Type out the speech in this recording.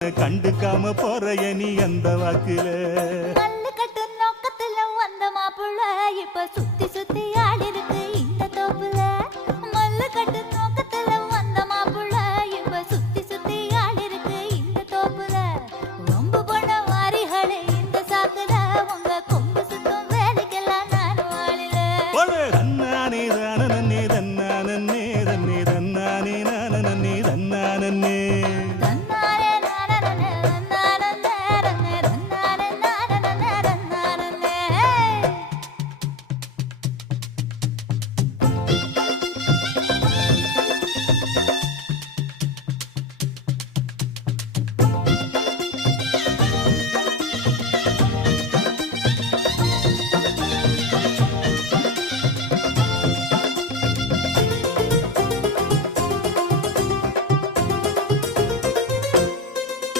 கண்டுக்காம போறைய நீ அந்த வாக்குல கல்லு கட்டு நோக்கத்துல வந்த மாப்புள்ள இப்ப சுத்தி சுத்தி ஆடி